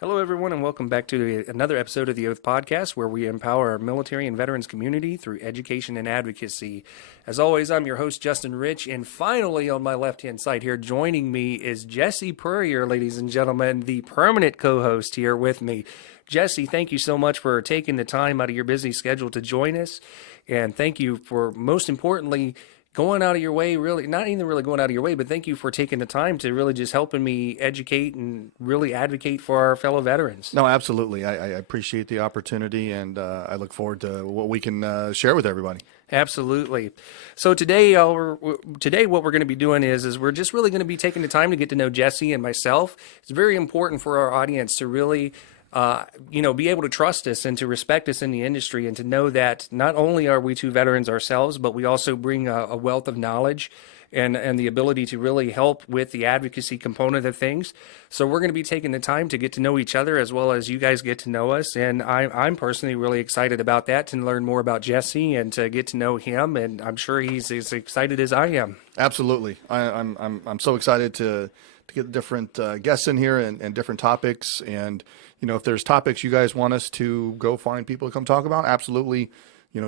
Hello, everyone, and welcome back to another episode of the Oath Podcast, where we empower our military and veterans community through education and advocacy. As always, I'm your host, Justin Rich, and finally, on my left-hand side here, joining me is Jesse Purrier, ladies and gentlemen, the permanent co-host here with me. Jesse, thank you so much for taking the time out of your busy schedule to join us, and thank you for, most importantly, going out of your way, really, not even really going out of your way, but thank you for taking the time to really just helping me educate and really advocate for our fellow veterans. No, absolutely. I appreciate the opportunity, and I look forward to what we can share with everybody. Absolutely. So today, what we're going to be doing is we're just really going to be taking the time to get to know Jesse and myself. It's very important for our audience to really be able to trust us and to respect us in the industry, and to know that not only are we two veterans ourselves, but we also bring a wealth of knowledge and the ability to really help with the advocacy component of things. So we're going to be taking the time to get to know each other as well as you guys get to know us. And I'm personally really excited about that, to learn more about Jesse and to get to know him. And I'm sure he's as excited as I am. Absolutely. I'm so excited to get different guests in here and different topics. And, if there's topics you guys want us to go find people to come talk about, absolutely,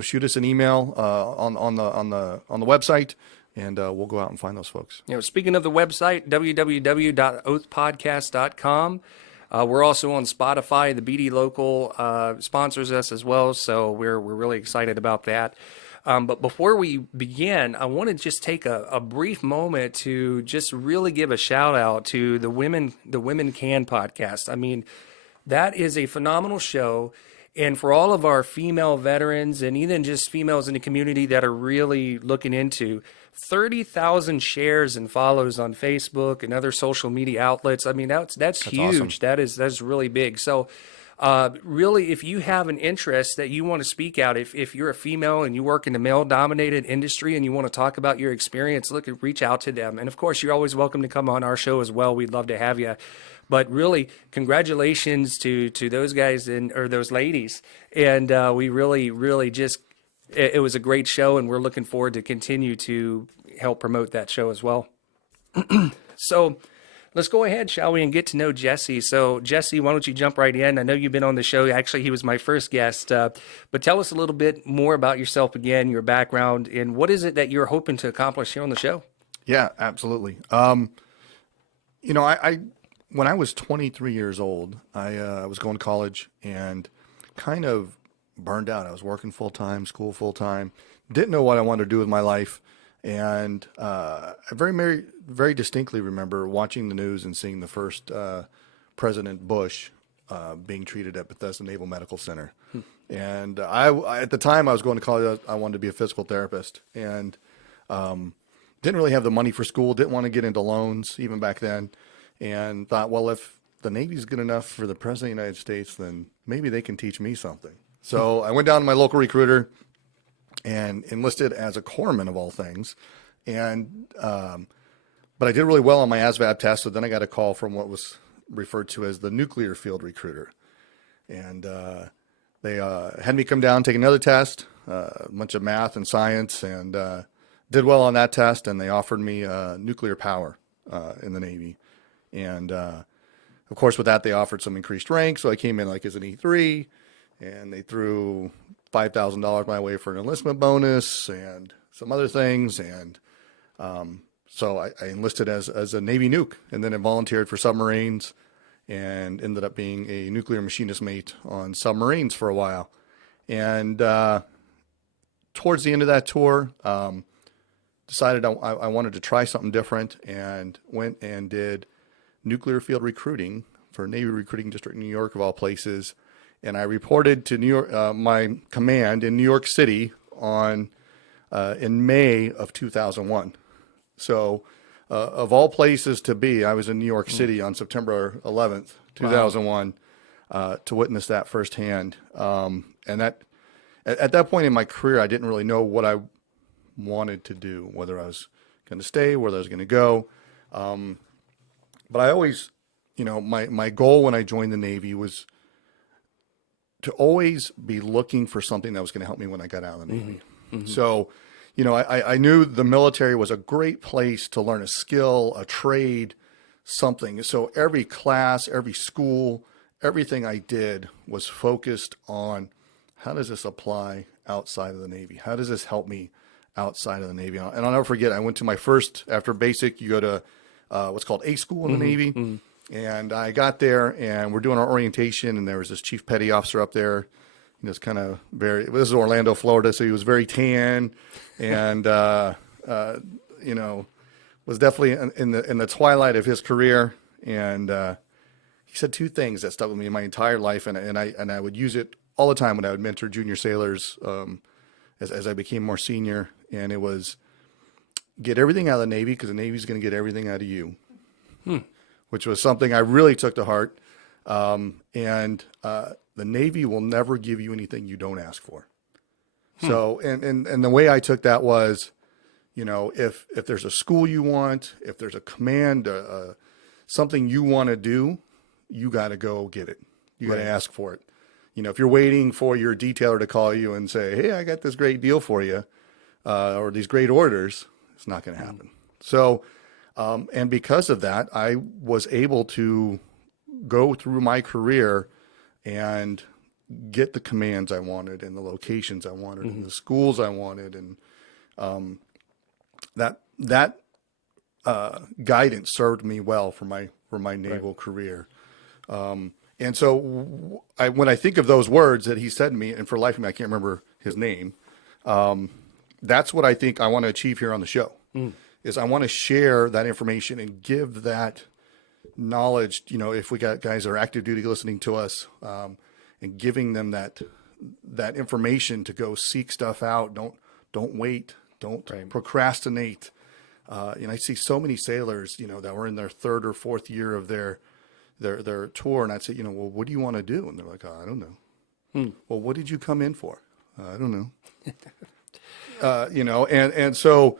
shoot us an email on the website, and we'll go out and find those folks. Speaking of the website, www.oathpodcast.com. We're also on Spotify. The BD Local sponsors us as well, so we're really excited about that. But before we begin, I want to just take a brief moment to just really give a shout out to the Women Can podcast. I mean, that is a phenomenal show. And for all of our female veterans and even just females in the community that are really looking into 30,000 shares and follows on Facebook and other social media outlets. I mean, that's huge. Awesome. That's really big. So really, if you have an interest that you want to speak out, if you're a female and you work in a male-dominated industry and you want to talk about your experience, reach out to them. And of course, you're always welcome to come on our show as well. We'd love to have you. But really, congratulations to those guys or those ladies. And we really just, it was a great show, and we're looking forward to continue to help promote that show as well. So let's go ahead, shall we, and get to know Jesse. So Jesse, why don't you jump right in? I know you've been on the show. Actually, he was my first guest. But tell us a little bit more about yourself again, your background, and what is it that you're hoping to accomplish here on the show? Yeah, absolutely. When I was 23 years old, I was going to college and kind of burned out. I was working full-time, school full-time, didn't know what I wanted to do with my life. And I very distinctly remember watching the news and seeing the first President Bush being treated at Bethesda Naval Medical Center. And I at the time I was going to college, I wanted to be a physical therapist, and didn't really have the money for school, didn't want to get into loans even back then, and thought, well, if the Navy's good enough for the President of the United States, then maybe they can teach me something. So I went down to my local recruiter and enlisted as a corpsman of all things. And, but I did really well on my ASVAB test. So then I got a call from what was referred to as the nuclear field recruiter. And, they, had me come down, take another test, a bunch of math and science, and, did well on that test. And they offered me, nuclear power, in the Navy. And, of course, with that, they offered some increased rank. So I came in as an E3, and they threw $5,000 my way for an enlistment bonus and some other things. And so I enlisted as a Navy nuke, and then I volunteered for submarines and ended up being a nuclear machinist mate on submarines for a while. And towards the end of that tour, decided I wanted to try something different, and went and did nuclear field recruiting for Navy Recruiting District New York, of all places. And I reported to New York, my command in New York City in May of 2001. So of all places to be, I was in New York City on September 11th, 2001, to witness that firsthand. And that at that point in my career, I didn't really know what I wanted to do, whether I was going to stay, whether I was going to go. But I always, my goal when I joined the Navy was to always be looking for something that was going to help me when I got out of the Navy. Mm-hmm. So, I knew the military was a great place to learn a skill, a trade, something. So every class, every school, everything I did was focused on how does this apply outside of the Navy? How does this help me outside of the Navy? And I'll never forget, I went to my first, after basic, you go to what's called A school in the Navy. And I got there and we're doing our orientation, and there was this chief petty officer up there. He was kind of this is Orlando, Florida, so he was very tan and, you know, was definitely in the twilight of his career. And he said two things that stuck with me my entire life, and I would use it all the time when I would mentor junior sailors as I became more senior. And it was, get everything out of the Navy because the Navy's going to get everything out of you, which was something I really took to heart. The Navy will never give you anything you don't ask for. So, and the way I took that was, you know, if there's a school you want, if there's a command, something you want to do, you got to go get it. You got to ask for it. You know, if you're waiting for your detailer to call you and say, hey, I got this great deal for you, or these great orders, it's not going to happen. So, and because of that, I was able to go through my career and get the commands I wanted and the locations I wanted and the schools I wanted. And that guidance served me well for my naval career. And so when I think of those words that he said to me, and for life of me, I can't remember his name. That's what I think I want to achieve here on the show is I want to share that information and give that knowledge, you know, if we got guys that are active duty listening to us, and giving them that information to go seek stuff out. Don't wait. Don't procrastinate. And I see so many sailors, you know, that were in their third or fourth year of their tour. And I'd say, you know, well, what do you want to do? And they're like, oh, I don't know. Well, what did you come in for? I don't know. You know, and so,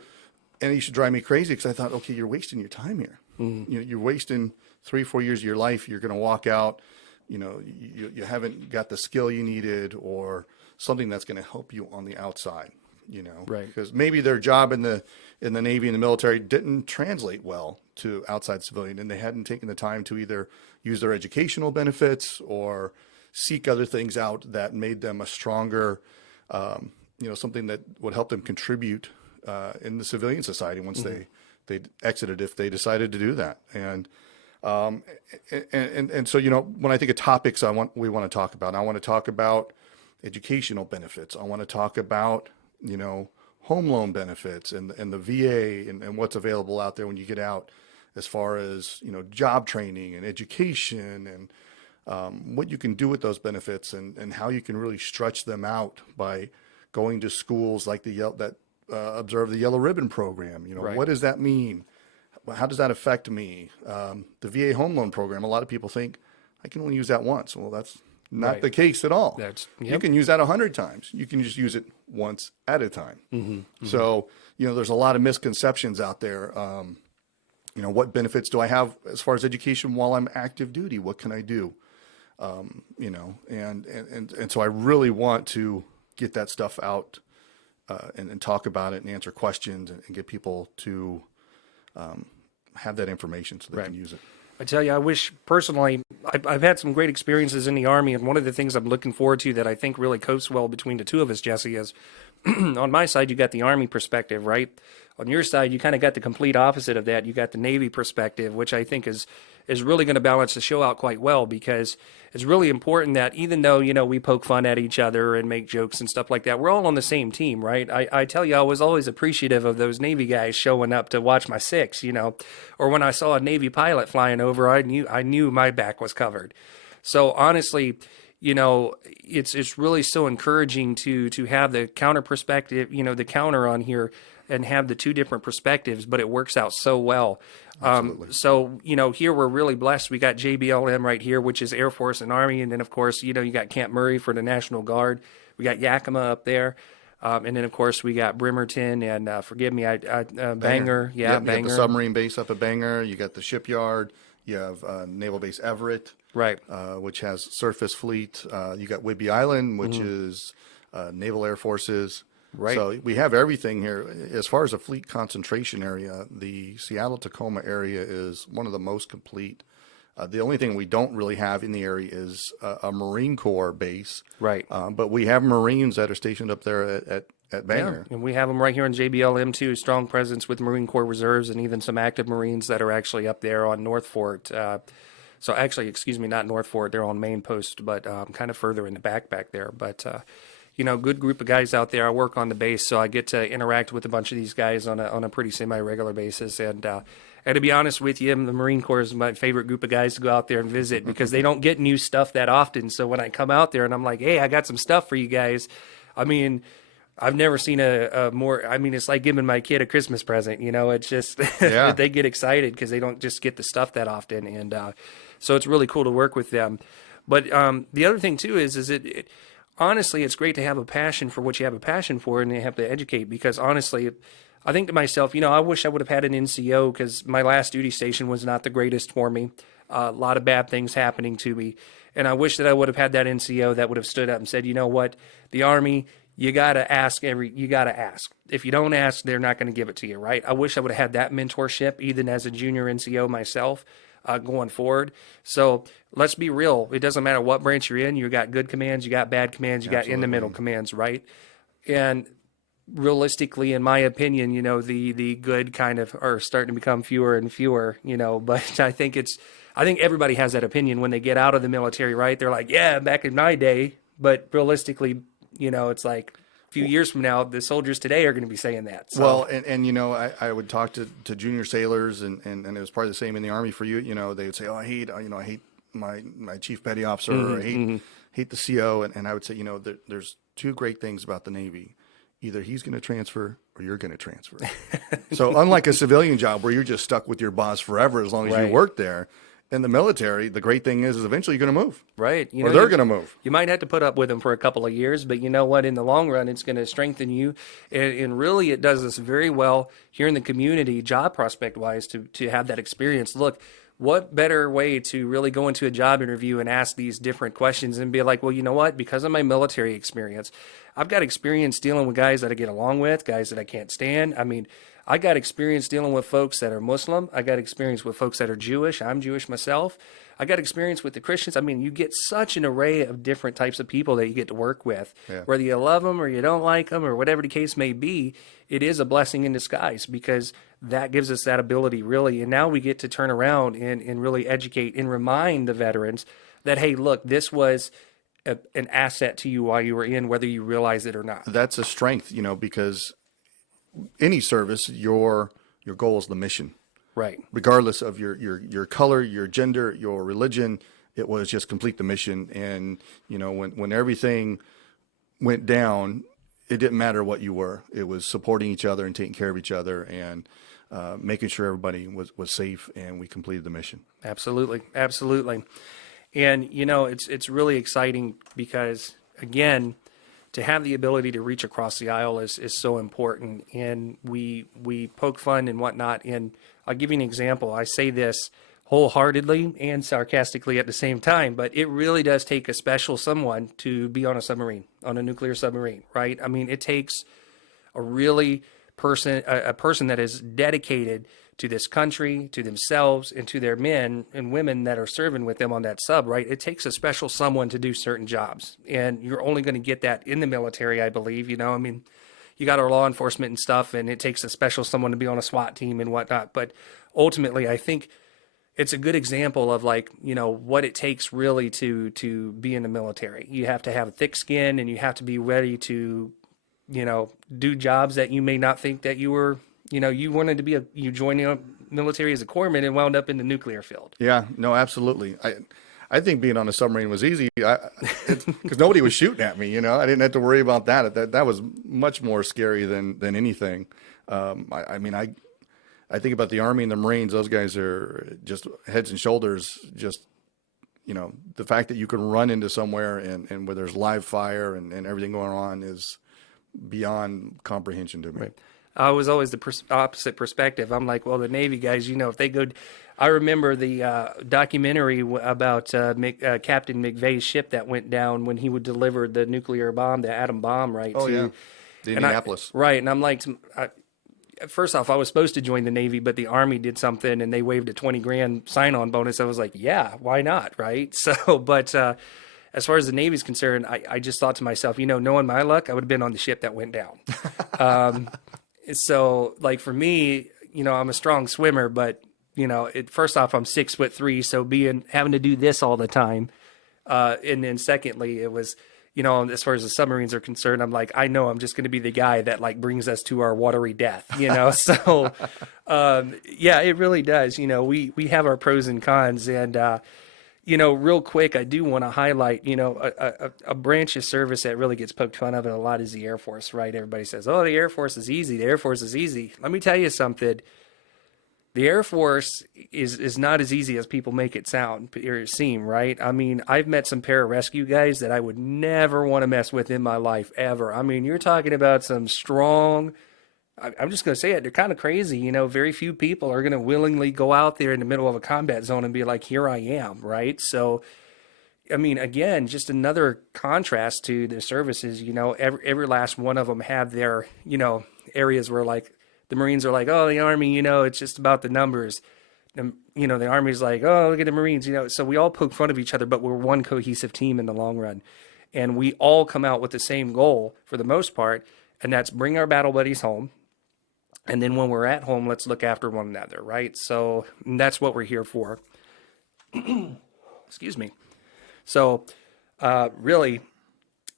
and it used to drive me crazy because I thought, okay, you're wasting your time here. You're wasting 3-4 years of your life. You're going to walk out, you know, you haven't got the skill you needed or something that's going to help you on the outside, you know, because maybe their job in the Navy and the military didn't translate well to outside civilian, and they hadn't taken the time to either use their educational benefits or seek other things out that made them a stronger, you know, something that would help them contribute in the civilian society once they exited, if they decided to do that. And so, you know, when I think of topics we want to talk about, I want to talk about educational benefits. I want to talk about, you know, home loan benefits and the VA and what's available out there when you get out as far as, you know, job training and education and what you can do with those benefits and how you can really stretch them out by going to schools like observe the Yellow Ribbon program. You know, what does that mean? How does that affect me? The VA home loan program, a lot of people think I can only use that once. Well, that's not the case at all. You can use that 100 times. You can just use it once at a time. So, you know, there's a lot of misconceptions out there. You know, what benefits do I have as far as education while I'm active duty? What can I do? You know, and so I really want to get that stuff out and talk about it and answer questions and get people to have that information so they can use it. I tell you, I wish personally, I've had some great experiences in the Army, and one of the things I'm looking forward to that I think really coasts well between the two of us, Jesse, is on my side, you got the Army perspective, right? On your side, you kind of got the complete opposite of that. You got the Navy perspective, which I think is really going to balance the show out quite well, because it's really important that even though, you know, we poke fun at each other and make jokes and stuff like that, we're all on the same team, right? I tell you, I was always appreciative of those Navy guys showing up to watch my six, you know, or when I saw a Navy pilot flying over, I knew my back was covered. So honestly, you know, it's really so encouraging to have the counter perspective, you know, the counter on here, and have the two different perspectives, but it works out so well. So, you know, here we're really blessed. We got JBLM right here, which is Air Force and Army. And then, of course, you know, you got Camp Murray for the National Guard. We got Yakima up there. And then, of course, we got Bremerton and, forgive me, Bangor. Yeah, Bangor. Bangor. You got the submarine base up at Bangor. You got the shipyard. You have Naval Base Everett, which has surface fleet. You got Whidbey Island, which is Naval Air Forces. So we have everything here. As far as a fleet concentration area, the Seattle-Tacoma area is one of the most complete The only thing we don't really have in the area is a Marine Corps base. Right. But we have Marines that are stationed up there at Bangor. And we have them right here in JBLM too. Strong presence with Marine Corps Reserves and even some active Marines that are actually up there on North Fort. So actually, excuse me, not North Fort. They're on main post, but kind of further in the back there. But good group of guys out there. I work on the base, so I get to interact with a bunch of these guys on a pretty semi-regular basis. And to be honest with you, the Marine Corps is my favorite group of guys to go out there and visit because they don't get new stuff that often. So when I come out there and I'm like, hey, I got some stuff for you guys. I mean, I've never seen a more, I mean, it's like giving my kid a Christmas present, it's just, Yeah. they get excited because they don't just get the stuff that often. And so it's really cool to work with them. But the other thing too is it honestly, it's great to have a passion for what you have a passion for and you have to educate because honestly, I think to myself, I wish I would have had an NCO because my last duty station was not the greatest for me. A lot of bad things happening to me. And I wish that I would have had that NCO that would have stood up and said, you know what, the Army, you got to ask. If you don't ask, they're not going to give it to you, right? I wish I would have had that mentorship, even as a junior NCO myself, going forward. So let's be real. It doesn't matter what branch you're in. You got good commands, you got bad commands, you got in the middle commands, right? And realistically, in my opinion, the good kind of are starting to become fewer and fewer, but I think everybody has that opinion when they get out of the military, right? They're like, yeah, back in my day, but realistically, it's like a few years from now, the soldiers today are going to be saying that. So. Well, and I would talk to junior sailors and it was probably the same in the Army for you. They would say, oh, I hate my chief petty officer or I hate the CO. And I would say, there's two great things about the Navy. Either he's going to transfer or you're going to transfer. So unlike a civilian job where you're just stuck with your boss forever as long as you work there, in the military, the great thing is eventually you're going to move. Right. Or they're going to move. You might have to put up with them for a couple of years, but you know what? In the long run, it's going to strengthen you. And really, it does us very well here in the community, job prospect-wise, to have that experience. Look, what better way to really go into a job interview and ask these different questions and be like, well, you know what? Because of my military experience, I've got experience dealing with guys that I get along with, guys that I can't stand. I mean, I got experience dealing with folks that are Muslim. I got experience with folks that are Jewish. I'm Jewish myself. I got experience with the Christians. I mean, you get such an array of different types of people that you get to work with. Yeah. Whether you love them or you don't like them or whatever the case may be, it is a blessing in disguise because that gives us that ability, really. And now we get to turn around and really educate and remind the veterans that, hey, look, this was an asset to you while you were in, whether you realize it or not. That's a strength, because any service, your goal is the mission. Right. Regardless of your color, your gender, your religion, it was just complete the mission. And, when everything went down, it didn't matter what you were. It was supporting each other and taking care of each other and making sure everybody was safe, and we completed the mission. Absolutely. Absolutely. And, it's really exciting because, again, to have the ability to reach across the aisle is so important. And we poke fun and whatnot. And I'll give you an example. I say this wholeheartedly and sarcastically at the same time, but it really does take a special someone to be on a submarine, on a nuclear submarine, right? I mean, it takes a person that is dedicated to this country, to themselves, and to their men and women that are serving with them on that sub, right? It takes a special someone to do certain jobs. And you're only going to get that in the military, I believe. I mean, you got our law enforcement and stuff, and it takes a special someone to be on a SWAT team and whatnot. But ultimately, I think it's a good example of what it takes really to be in the military. You have to have a thick skin, and you have to be ready to, do jobs that you may not think that you were. You wanted to be you joined the military as a corpsman and wound up in the nuclear field. Yeah, no, absolutely. I think being on a submarine was easy because nobody was shooting at me. I didn't have to worry about that. That was much more scary than anything. I think about the Army and the Marines. Those guys are just heads and shoulders. Just the fact that you can run into somewhere and where there's live fire and everything going on is beyond comprehension to me. Right. I was always the opposite perspective. I'm like, well, the Navy guys, if they go, I remember the documentary about Captain McVeigh's ship that went down when he would deliver the nuclear bomb, the atom bomb, right? Oh, yeah. The Indianapolis. Right. And I'm like, first off, I was supposed to join the Navy, but the Army did something and they waived a 20 grand sign-on bonus. I was like, yeah, why not? Right. So, but as far as the Navy's concerned, I just thought to myself, knowing my luck, I would have been on the ship that went down. So like for me, I'm a strong swimmer, but first off, I'm 6'3", so having to do this all the time. And then secondly, it was, as far as the submarines are concerned, I'm like, I know I'm just going to be the guy that like brings us to our watery death, So, yeah, it really does. We have our pros and cons, and real quick, I do want to highlight, a branch of service that really gets poked fun of a lot is the Air Force, right? Everybody says, oh, the Air Force is easy. The Air Force is easy. Let me tell you something. The Air Force is not as easy as people make it sound or seem, right? I mean, I've met some pararescue guys that I would never want to mess with in my life ever. I mean, you're talking about some strong, I'm just going to say it, they're kind of crazy. Very few people are going to willingly go out there in the middle of a combat zone and be like, here I am, right? So, I mean, again, just another contrast to the services, every last one of them have their, areas where like, the Marines are like, oh, the Army, it's just about the numbers. And, the Army's like, oh, look at the Marines, So we all poke fun of each other, but we're one cohesive team in the long run. And we all come out with the same goal for the most part, and that's bring our battle buddies home. And then when we're at home, let's look after one another, right? So that's what we're here for. Excuse me. So really,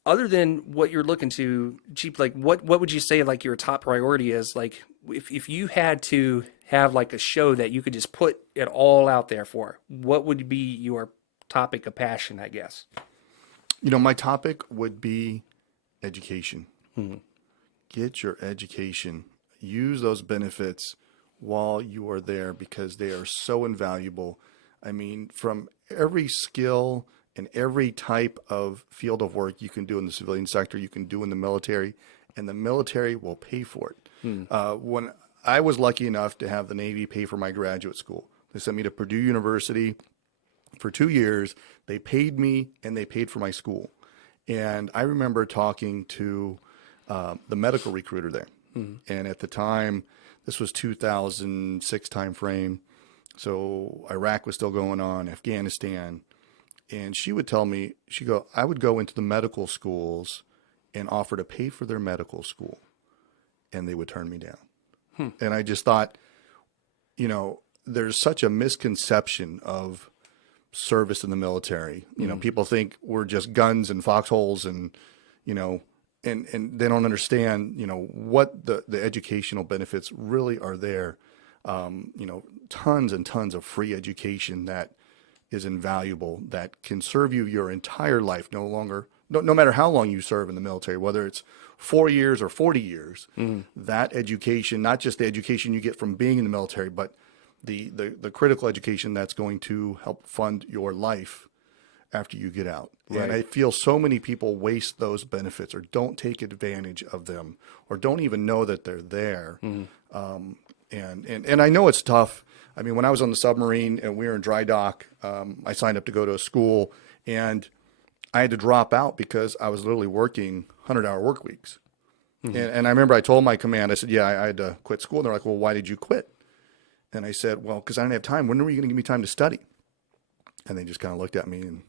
other than what you're looking to, Jeep, like what would you say like your top priority is? Like if you had to have like a show that you could just put it all out there for, what would be your topic of passion, I guess? My topic would be education. Get your education. Use those benefits while you are there because they are so invaluable. I mean, from every skill and every type of field of work you can do in the civilian sector, you can do in the military, and the military will pay for it. When I was lucky enough to have the Navy pay for my graduate school, they sent me to Purdue University for 2 years. They paid me and they paid for my school. And I remember talking to the medical recruiter there. And at the time, this was 2006 timeframe. So Iraq was still going on, Afghanistan. And she would tell me, I would go into the medical schools and offer to pay for their medical school. And they would turn me down. And I just thought, there's such a misconception of service in the military. People think we're just guns and foxholes and, and they don't understand, what the educational benefits really are there. Tons and tons of free education that is invaluable, that can serve you your entire life, no matter how long you serve in the military, whether it's 4 years or 40 years, that education, not just the education you get from being in the military, but the critical education that's going to help fund your life after you get out. Right. And I feel so many people waste those benefits or don't take advantage of them or don't even know that they're there. And I know it's tough. I mean, when I was on the submarine and we were in dry dock, I signed up to go to a school and I had to drop out because I was literally working 100-hour work weeks. And I remember I told my command, I said, yeah, I had to quit school. And they're like, well, why did you quit? And I said, well, because I didn't have time. When are you going to give me time to study? And they just kind of looked at me and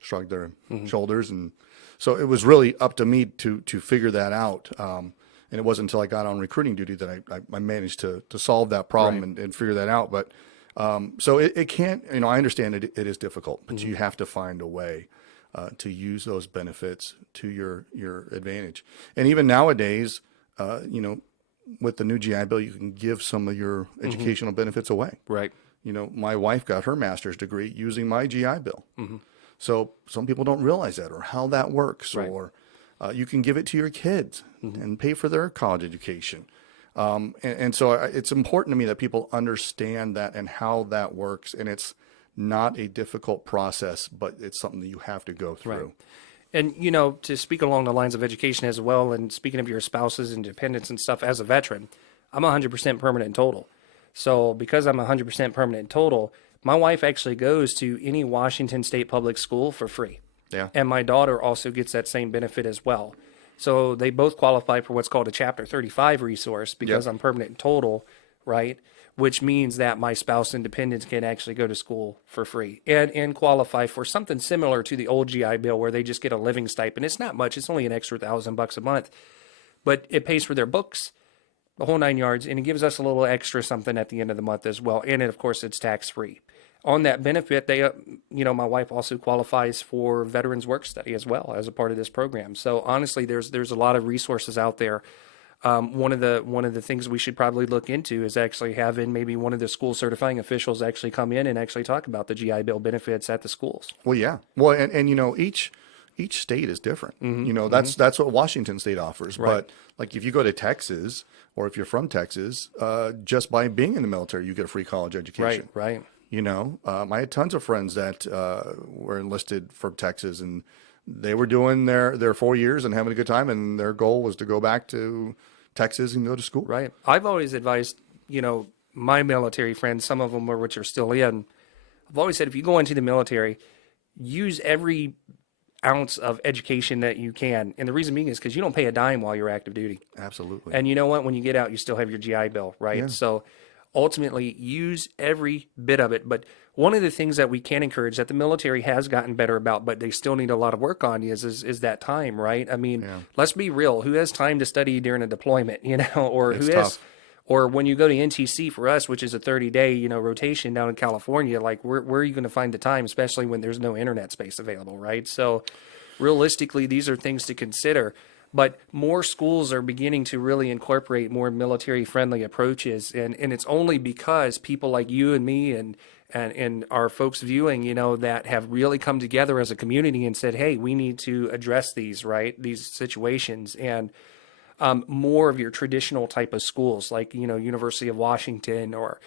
shrugged their shoulders. And so it was really up to me to figure that out. And it wasn't until I got on recruiting duty that I managed to solve that problem and figure that out. But so it can't, I understand it is difficult, but you have to find a way to use those benefits to your advantage. And even nowadays, with the new GI Bill, you can give some of your educational benefits away. Right. My wife got her master's degree using my GI Bill. So some people don't realize that or how that works. Right. Or you can give it to your kids and pay for their college education. And so it's important to me that people understand that and how that works. And it's not a difficult process, but it's something that you have to go through. Right. And, to speak along the lines of education as well, and speaking of your spouses and dependents and stuff, as a veteran, I'm 100% permanent and total. So because I'm 100% permanent and total, my wife actually goes to any Washington State public school for free. Yeah. And my daughter also gets that same benefit as well. So they both qualify for what's called a Chapter 35 resource because Yep. I'm permanent and total, right? Which means that my spouse and dependents can actually go to school for free and qualify for something similar to the old GI Bill where they just get a living stipend. It's not much. It's only an extra $1,000 a month, but it pays for their books, the whole 9 yards, and it gives us a little extra something at the end of the month as well. And of course, it's tax free. On that benefit, my wife also qualifies for Veterans Work Study as well as a part of this program. So honestly, there's a lot of resources out there. One of the things we should probably look into is actually having maybe one of the school certifying officials actually come in and actually talk about the GI Bill benefits at the schools. Well, yeah. Well, and each state is different. That's what Washington State offers. Right. But like if you go to Texas or if you're from Texas, just by being in the military, you get a free college education. Right. I had tons of friends that were enlisted from Texas, and they were doing their 4 years and having a good time, and their goal was to go back to Texas and go to school. Right. I've always advised, my military friends, some of them are which are still in. I've always said if you go into the military, use every ounce of education that you can. And the reason being is because you don't pay a dime while you're active duty. Absolutely. And you know what? When you get out, you still have your GI Bill, right? Yeah. So ultimately, use every bit of it. But one of the things that we can encourage that the military has gotten better about, but they still need a lot of work on is that time, right? I mean, let's be real. Who has time to study during a deployment, or It's who tough. has, or when you go to NTC for us, which is a 30-day, rotation down in California, like where are you going to find the time, especially when there's no internet space available, right? So realistically, these are things to consider. But more schools are beginning to really incorporate more military-friendly approaches, and it's only because people like you and me and our folks viewing, that have really come together as a community and said, hey, we need to address these, right, these situations, and more of your traditional type of schools like, University of Washington or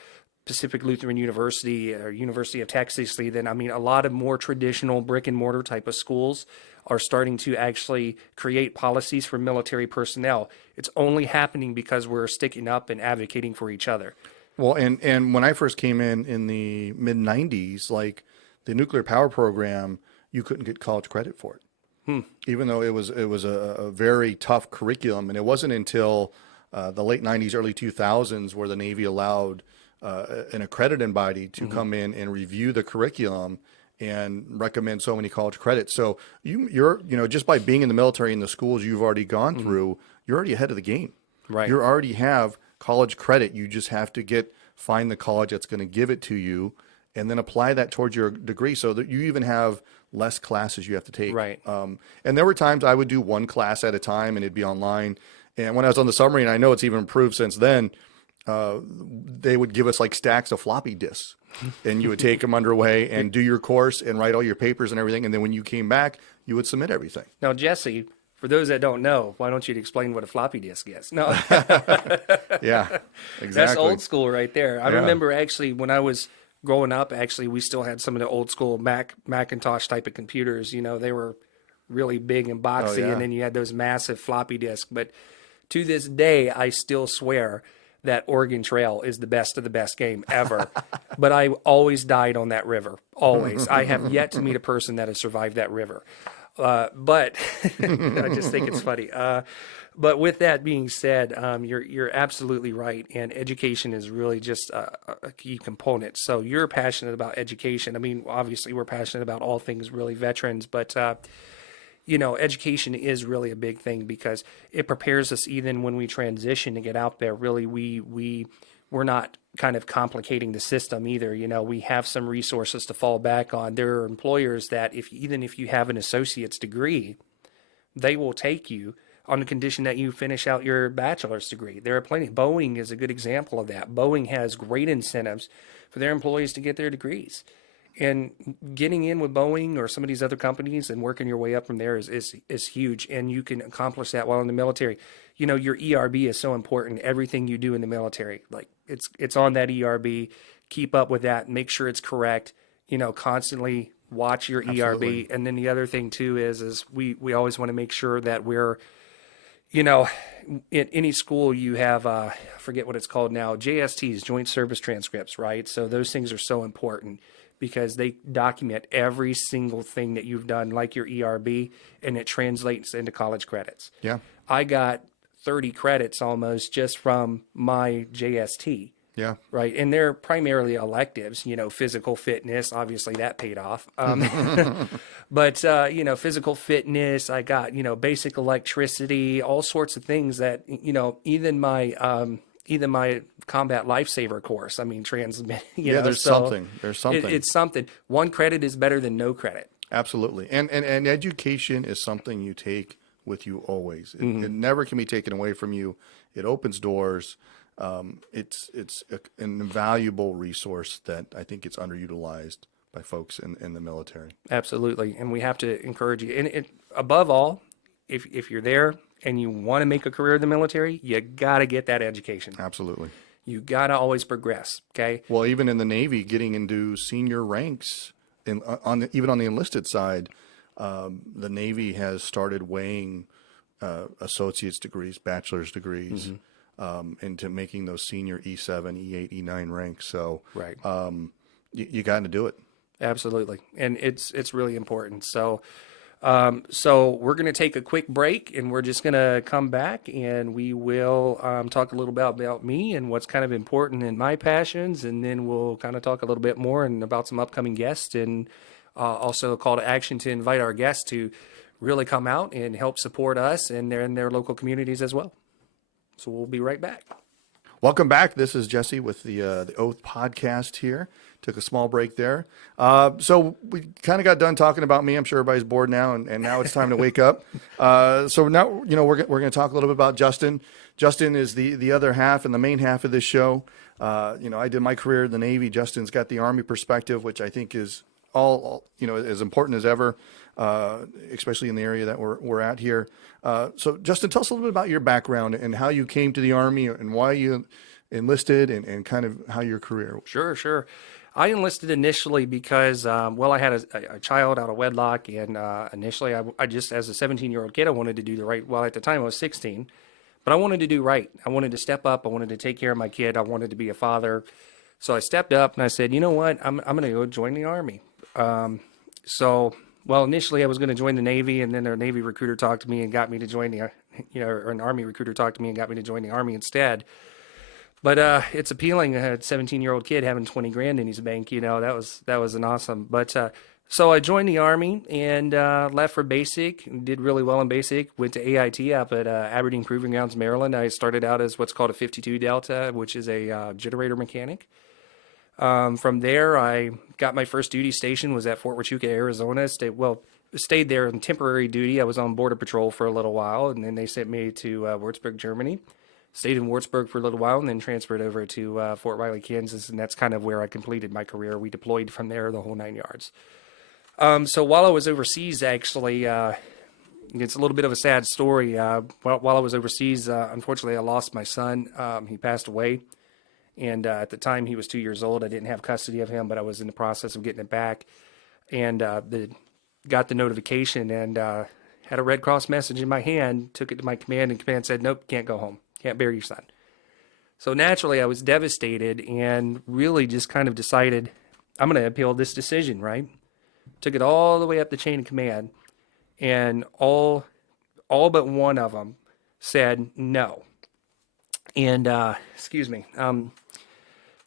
Pacific Lutheran University or University of Texas, then a lot of more traditional brick and mortar type of schools are starting to actually create policies for military personnel. It's only happening because we're sticking up and advocating for each other. Well, and when I first came in the mid '90s, like the nuclear power program, you couldn't get college credit for it, even though it was a very tough curriculum. And it wasn't until the late '90s, early 2000s, where the Navy allowed an accredited body to come in and review the curriculum and recommend so many college credits. So you're just by being in the military and the schools you've already gone through, you're already ahead of the game. Right. You already have college credit. You just have to find the college that's going to give it to you and then apply that towards your degree so that you even have less classes you have to take. Right. And there were times I would do one class at a time and it'd be online. And when I was on the submarine, I know it's even improved since then, they would give us like stacks of floppy disks and you would take them underway and do your course and write all your papers and everything. And then when you came back, you would submit everything. Now, Jesse, for those that don't know, why don't you explain what a floppy disk is? No, Yeah, exactly. that's old school right there. I Yeah. remember actually when I was growing up, actually, we still had some of the old school Macintosh type of computers. They were really big and boxy, yeah. and then you had those massive floppy disks. But to this day, I still swear that Oregon Trail is the best of the best game ever. But I always died on that river. Always. I have yet to meet a person that has survived that river. But I just think it's funny. But with that being said, you're absolutely right, and education is really just a key component. So you're passionate about education. Obviously, we're passionate about all things really veterans, but education is really a big thing because it prepares us even when we transition to get out there. Really, we're not kind of complicating the system either. We have some resources to fall back on. There are employers that even if you have an associate's degree, they will take you on the condition that you finish out your bachelor's degree. There are plenty. Boeing is a good example of that. Boeing has great incentives for their employees to get their degrees. And getting in with Boeing or some of these other companies and working your way up from there is huge. And you can accomplish that while in the military. Your ERB is so important. Everything you do in the military, like it's on that ERB. Keep up with that. Make sure it's correct. Constantly watch your Absolutely. ERB. And then the other thing too is we always want to make sure that we're, in any school you have, I forget what it's called now, JSTs, Joint Service Transcripts, right? So those things are so important. because they document every single thing that you've done, like your ERB, and it translates into college credits. Yeah. I got 30 credits almost just from my JST. Yeah. Right. And they're primarily electives, physical fitness. Obviously, that paid off. But, physical fitness, I got, basic electricity, all sorts of things that, even my combat lifesaver course, transmit, There's so something. There's something. It's something. One credit is better than no credit. Absolutely. And education is something you take with you always. It never can be taken away from you. It opens doors. It's an invaluable resource that I think it's underutilized by folks in the military. Absolutely. And we have to encourage you. And above all, if you're there and you want to make a career in the military, you got to get that education. Absolutely. You got to always progress. Okay. Well, even in the Navy, getting into senior ranks, even on the enlisted side, the Navy has started weighing associate's degrees, bachelor's degrees, into making those senior E7, E8, E9 ranks. So Right. You got to do it. Absolutely. And it's really important. So we're going to take a quick break, and we're just going to come back, and we will talk a little bit about me and what's kind of important in my passions, and then we'll kind of talk a little bit more and about some upcoming guests, and also a call to action to invite our guests to really come out and help support us and their local communities as well. So we'll be right back. Welcome back. This is Jesse with the Oath podcast here. Took a small break there. So we kind of got done talking about me. I'm sure everybody's bored now, and now it's time to wake up. So now, we're going to talk a little bit about Justin. Justin is the other half and the main half of this show. I did my career in the Navy. Justin's got the Army perspective, which I think is all as important as ever, especially in the area that we're at here. So Justin, tell us a little bit about your background and how you came to the Army and why you enlisted and kind of how your career. Sure. I enlisted initially because, I had a child out of wedlock, and initially I just, as a 17-year-old kid, I wanted to do the right. Well, at the time I was 16, but I wanted to do right. I wanted to step up. I wanted to take care of my kid. I wanted to be a father. So I stepped up and I said, you know what, I'm going to go join the Army. Initially I was going to join the Navy, and then a Navy recruiter talked to me and got me to join or an Army recruiter talked to me and got me to join the Army instead. But it's appealing. A 17-year-old kid having 20 grand in his bank, that was an awesome. But so I joined the Army and left for basic. Did really well in basic. Went to AIT up at Aberdeen Proving Grounds, Maryland. I started out as what's called a 52 Delta, which is a generator mechanic. From there, I got my first duty station was at Fort Huachuca, Arizona. Stayed there in temporary duty. I was on border patrol for a little while, and then they sent me to Würzburg, Germany. Stayed in Würzburg for a little while, and then transferred over to Fort Riley, Kansas, and that's kind of where I completed my career. We deployed from there, the whole 9 yards. So while I was overseas, actually, it's a little bit of a sad story. While I was overseas, unfortunately, I lost my son. He passed away. And at the time, he was 2 years old. I didn't have custody of him, but I was in the process of getting it back. And got the notification and had a Red Cross message in my hand, took it to my command, and command said, nope, can't go home. Can't bury your son. So naturally, I was devastated and really just kind of decided, I'm going to appeal this decision, right? Took it all the way up the chain of command, and all but one of them said no. And, excuse me, a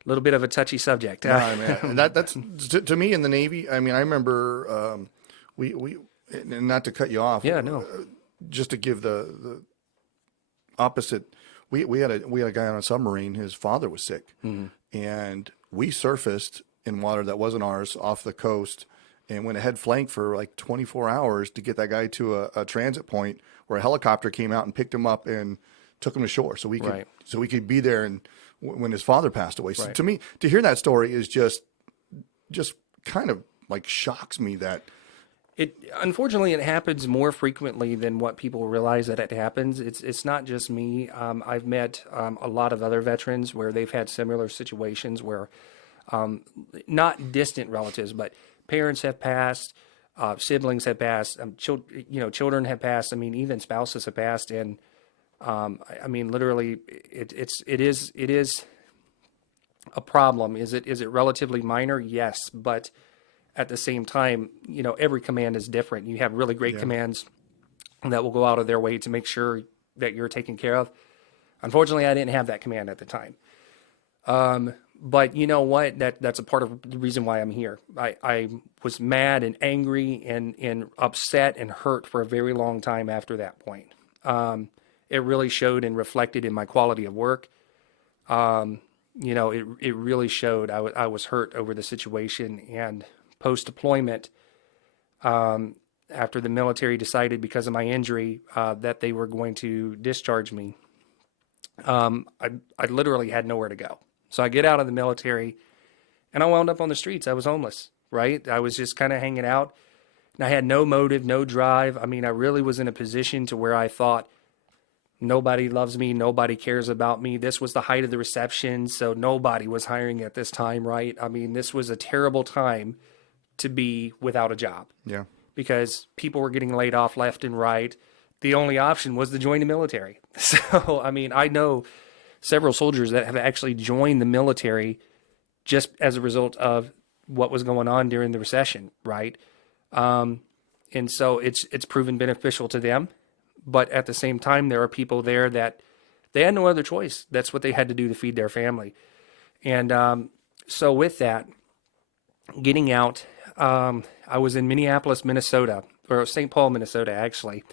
little bit of a touchy subject. Man. That's to me in the Navy. I remember we and not to cut you off. Yeah, no. Just to give the opposite, we had a guy on a submarine. His father was sick, and we surfaced in water that wasn't ours off the coast, and went ahead flank for like 24 hours to get that guy to a transit point where a helicopter came out and picked him up and took him to shore, so we could be there and when his father passed away. So to me, to hear that story is just kind of like shocks me that unfortunately it happens more frequently than what people realize that it happens. It's not just me. I've met a lot of other veterans where they've had similar situations where not distant relatives, but parents have passed, siblings have passed, children have passed. Even spouses have passed, and literally, it is a problem? Is it relatively minor? Yes, but at the same time, every command is different. You have really great Yeah. commands that will go out of their way to make sure that you're taken care of. Unfortunately, I didn't have that command at the time. But you know what? That's a part of the reason why I'm here. I was mad and angry and upset and hurt for a very long time after that point. It really showed and reflected in my quality of work. It really showed. I was hurt over the situation, and post deployment, after the military decided because of my injury that they were going to discharge me, I literally had nowhere to go. So I get out of the military, and I wound up on the streets. I was homeless, right? I was just kind of hanging out, and I had no motive, no drive. I mean, I really was in a position to where I thought, nobody loves me, nobody cares about me. This was the height of the recession, so nobody was hiring at this time, right? I mean, this was a terrible time to be without a job Yeah. because people were getting laid off left and right. The only option was to join the military. So, I mean, I know several soldiers that have actually joined the military just as a result of what was going on during the recession, right? And so it's proven beneficial to them. But at the same time, there are people there that they had no other choice. That's what they had to do to feed their family. And so with that, getting out, I was in Minneapolis, Minnesota, or St. Paul, Minnesota, actually.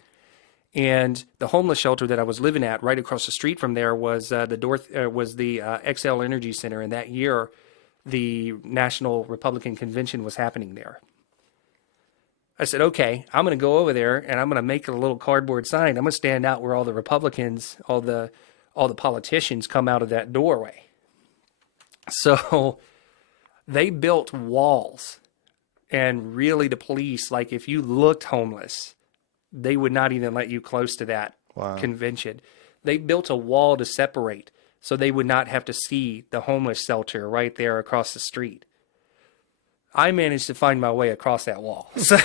And the homeless shelter that I was living at, right across the street from there, was the XL Energy Center. And that year, the National Republican Convention was happening there. I said, okay, I'm going to go over there and I'm going to make a little cardboard sign. I'm going to stand out where all the Republicans, all the politicians come out of that doorway. So they built walls, and really the police, like if you looked homeless, they would not even let you close to that Wow. convention. They built a wall to separate so they would not have to see the homeless shelter right there across the street. I managed to find my way across that wall. So,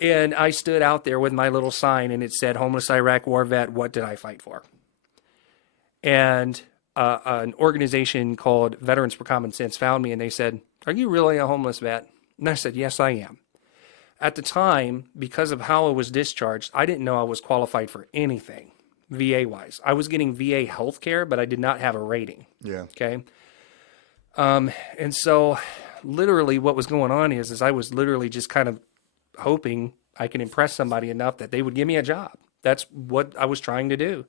and I stood out there with my little sign, and it said, "Homeless Iraq War Vet, what did I fight for?" And an organization called Veterans for Common Sense found me, and they said, "Are you really a homeless vet?" And I said, "Yes, I am." At the time, because of how I was discharged, I didn't know I was qualified for anything VA-wise. I was getting VA health care, but I did not have a rating. Yeah. Okay. And so literally what was going on is I was literally just kind of hoping I could impress somebody enough that they would give me a job. That's what I was trying to do.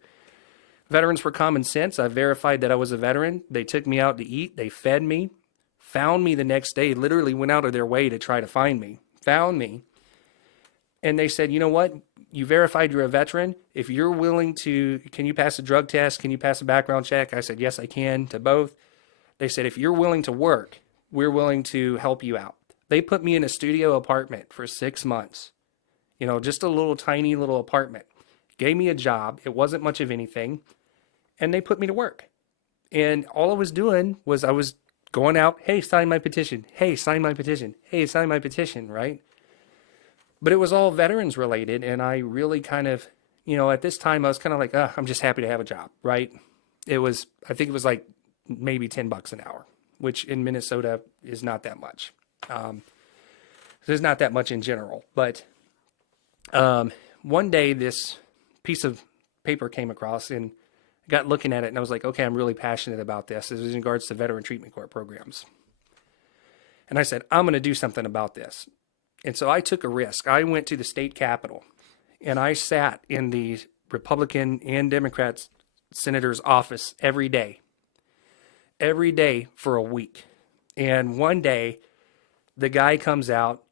Veterans for Common Sense, I verified that I was a veteran. They took me out to eat. They fed me, found me the next day, literally went out of their way to try to find me, found me. And they said, you know what? You verified you're a veteran. If you're willing to, can you pass a drug test? Can you pass a background check? I said, yes, I can, to both. They said, if you're willing to work, we're willing to help you out. They put me in a studio apartment for 6 months. Just a little tiny little apartment. Gave me a job. It wasn't much of anything. And they put me to work. And all I was doing was I was going out, hey, sign my petition. Hey, sign my petition. Hey, sign my petition, right? But it was all veterans related. And I really kind of, at this time, I was kind of like, I'm just happy to have a job, right? I think it was like maybe $10 an hour, which in Minnesota is not that much. There's not that much in general. But one day this piece of paper came across and I got looking at it and I was like, okay, I'm really passionate about this. This is in regards to Veteran Treatment Corps programs. And I said, I'm going to do something about this. And so I took a risk. I went to the state capitol and I sat in the Republican and Democrat senator's office every day for a week. And one day the guy comes out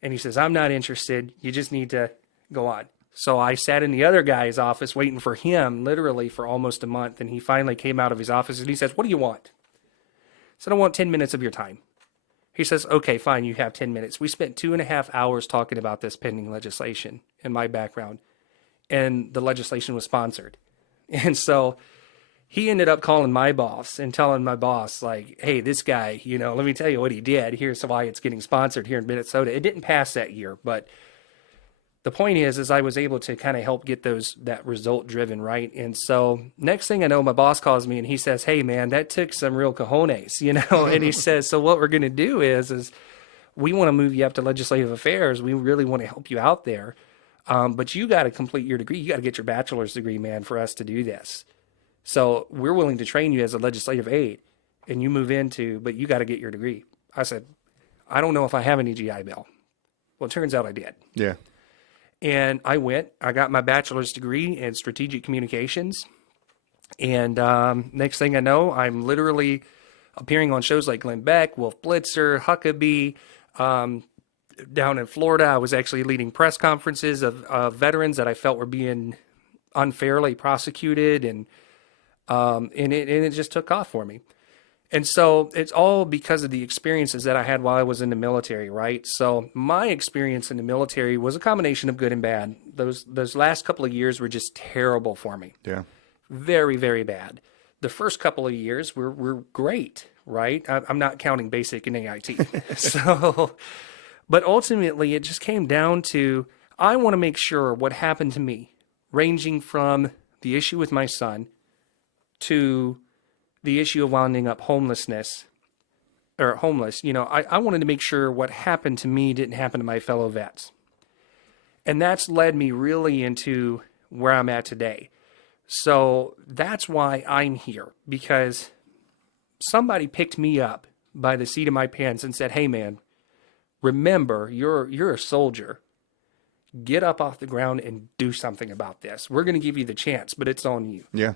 and he says, I'm not interested. You just need to go on. So I sat in the other guy's office waiting for him literally for almost a month. And he finally came out of his office and he says, what do you want? I said, I want 10 minutes of your time. He says, okay, fine. You have 10 minutes. We spent 2.5 hours talking about this pending legislation and my background. And the legislation was sponsored. And so he ended up calling my boss and telling my boss, like, hey, this guy, let me tell you what he did. Here's why it's getting sponsored here in Minnesota. It didn't pass that year, but the point is I was able to kind of help get that result driven, right? And so next thing I know, my boss calls me and he says, "Hey man, that took some real cojones, you know?" And he says, "So what we're going to do is we want to move you up to legislative affairs. We really want to help you out there. But you got to complete your degree. You got to get your bachelor's degree, man, for us to do this. So we're willing to train you as a legislative aide and you move into, but you got to get your degree." I said, "I don't know if I have any GI Bill." Well, it turns out I did. Yeah. And I got my bachelor's degree in strategic communications. And next thing I know, I'm literally appearing on shows like Glenn Beck, Wolf Blitzer, Huckabee. Down in Florida, I was actually leading press conferences of veterans that I felt were being unfairly prosecuted. And it just took off for me. And so it's all because of the experiences that I had while I was in the military, right? So my experience in the military was a combination of good and bad. Those last couple of years were just terrible for me. Yeah. Very, very bad. The first couple of years were great, right? I'm not counting basic and AIT. But ultimately it just came down to, I want to make sure what happened to me, ranging from the issue with my son to the issue of winding up homeless, I wanted to make sure what happened to me didn't happen to my fellow vets. And that's led me really into where I'm at today. So that's why I'm here, because somebody picked me up by the seat of my pants and said, "Hey man, remember, you're a soldier. Get up off the ground and do something about this. We're going to give you the chance, but it's on you." Yeah.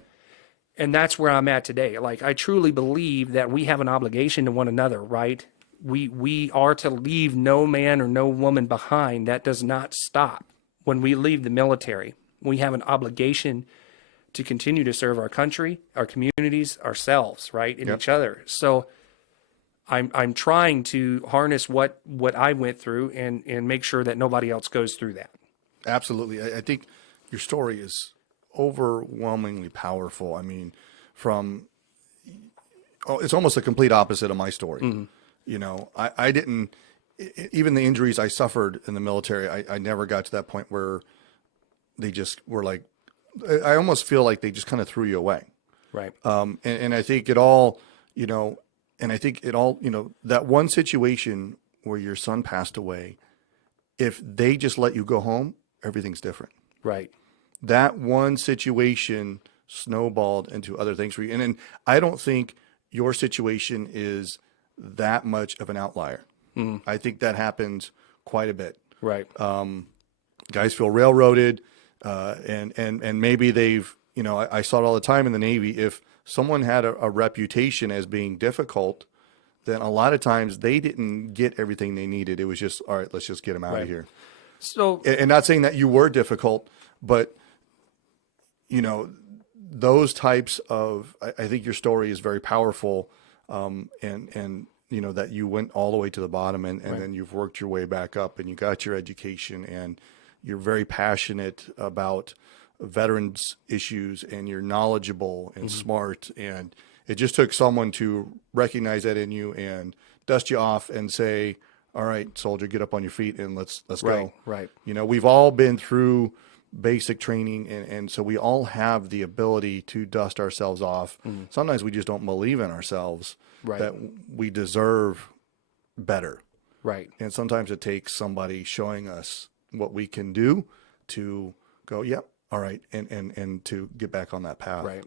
And that's where I'm at today. Like, I truly believe that we have an obligation to one another, right? We are to leave no man or no woman behind. That does not stop when we leave the military. We have an obligation to continue to serve our country, our communities, ourselves, right, and each other. So I'm trying to harness what I went through and make sure that nobody else goes through that. Absolutely. I think your story is overwhelmingly powerful. I mean, it's almost a complete opposite of my story. Mm-hmm. You know, I didn't, even the injuries I suffered in the military, I never got to that point where they just were like, I almost feel like they just kind of threw you away. Right. And I think it all, that one situation where your son passed away, if they just let you go home, everything's different. Right. That one situation snowballed into other things for you. And I don't think your situation is that much of an outlier. Mm. I think that happens quite a bit. Right. Guys feel railroaded, and maybe they've, I saw it all the time in the Navy. If someone had a reputation as being difficult, then a lot of times they didn't get everything they needed. It was just, all right, let's just get them out of here. So, and not saying that you were difficult, but those types of, I think your story is very powerful. And that you went all the way to the bottom and then you've worked your way back up and you got your education and you're very passionate about veterans issues and you're knowledgeable and smart. And it just took someone to recognize that in you and dust you off and say, all right, soldier, get up on your feet and let's go. Right. We've all been through basic training and so we all have the ability to dust ourselves off. Sometimes we just don't believe in ourselves that we deserve better. Right. And sometimes it takes somebody showing us what we can do to go, yep, all right, and to get back on that path. Right.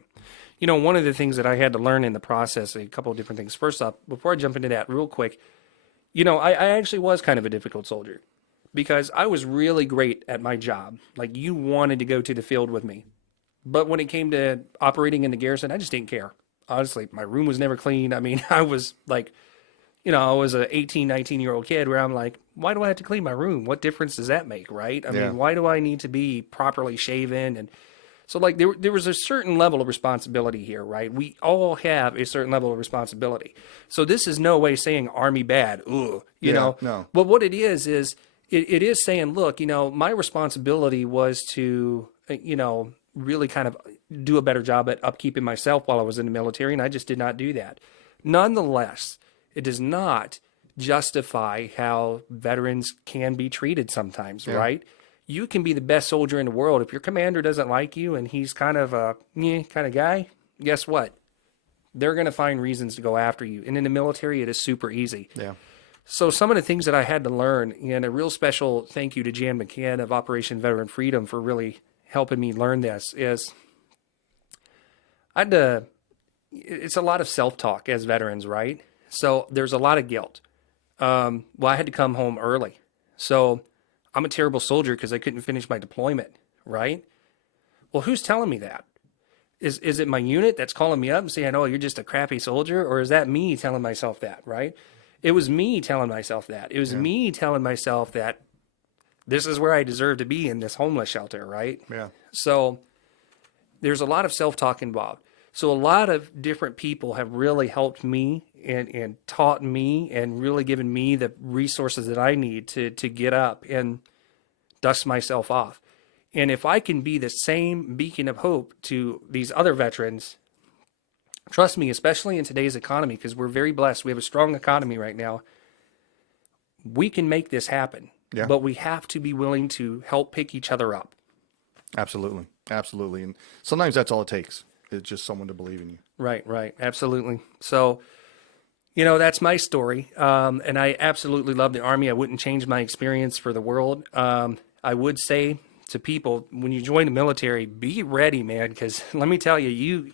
One of the things that I had to learn in the process, a couple of different things. First off, before I jump into that real quick, I actually was kind of a difficult soldier because I was really great at my job. Like, you wanted to go to the field with me. But when it came to operating in the garrison, I just didn't care. Honestly, my room was never clean. I mean, I was like, I was an 18, 19-year-old kid where I'm like, why do I have to clean my room? What difference does that make, right? I mean, why do I need to be properly shaven? And so, like, there was a certain level of responsibility here, right? We all have a certain level of responsibility. So this is no way saying Army bad, you know? No. But what it is it is saying, look, my responsibility was to, really kind of do a better job at upkeeping myself while I was in the military, and I just did not do that. Nonetheless, it does not justify how veterans can be treated sometimes, right? you can be the best soldier in the world. If your commander doesn't like you and he's kind of a kind of guy, guess what? They're going to find reasons to go after you. And in the military, it is super easy. Yeah. So some of the things that I had to learn, and a real special thank you to Jan McCann of Operation Veteran Freedom for really helping me learn this, is I had to, it's a lot of self-talk as veterans, right? So there's a lot of guilt. Well, I had to come home early. So I'm a terrible soldier because I couldn't finish my deployment, right? Well, who's telling me that? Is it my unit that's calling me up and saying, oh, you're just a crappy soldier? Or is that me telling myself that, right? It was me telling myself that. It was me telling myself that this is where I deserve to be in this homeless shelter, right? Yeah. So there's a lot of self-talk involved. So a lot of different people have really helped me and taught me and really given me the resources that I need to get up and dust myself off. And if I can be the same beacon of hope to these other veterans, trust me, especially in today's economy, because we're very blessed. We have a strong economy right now. We can make this happen. Yeah. But we have to be willing to help pick each other up. Absolutely. Absolutely. And sometimes that's all it takes. It's just someone to believe in you. Right, right. Absolutely. So, you know, that's my story. And I absolutely love the Army. I wouldn't change my experience for the world. I would say to people, when you join the military, be ready, man, because let me tell you,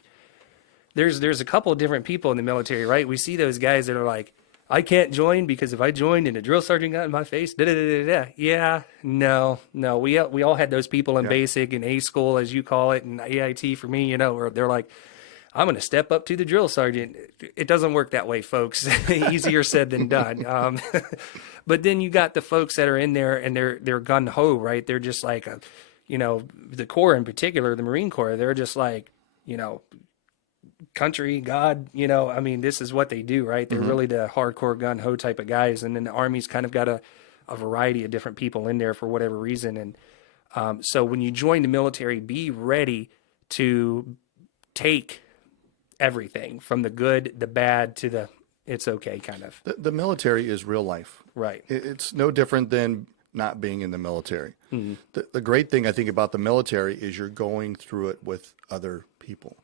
there's a couple of different people in the military, right? We see those guys that are like, I can't join because if I joined and a drill sergeant got in my face, yeah, no. We all had those people in basic and A school, as you call it, and AIT for me, you know, where they're like, I'm going to step up to the drill sergeant. It doesn't work that way, folks. Easier said than done. But then you got the folks that are in there and they're gun ho, right? They're just like, you know, the Corps in particular, the Marine Corps, they're just like, you know, country, God, you know, I mean, this is what they do, right? They're really the hardcore gun ho type of guys. And then the Army's kind of got a variety of different people in there for whatever reason. And so when you join the military, be ready to take everything from the good, the bad to the it's okay kind of. The military is real life. Right. It's no different than not being in the military. The great thing I think about the military is you're going through it with other people.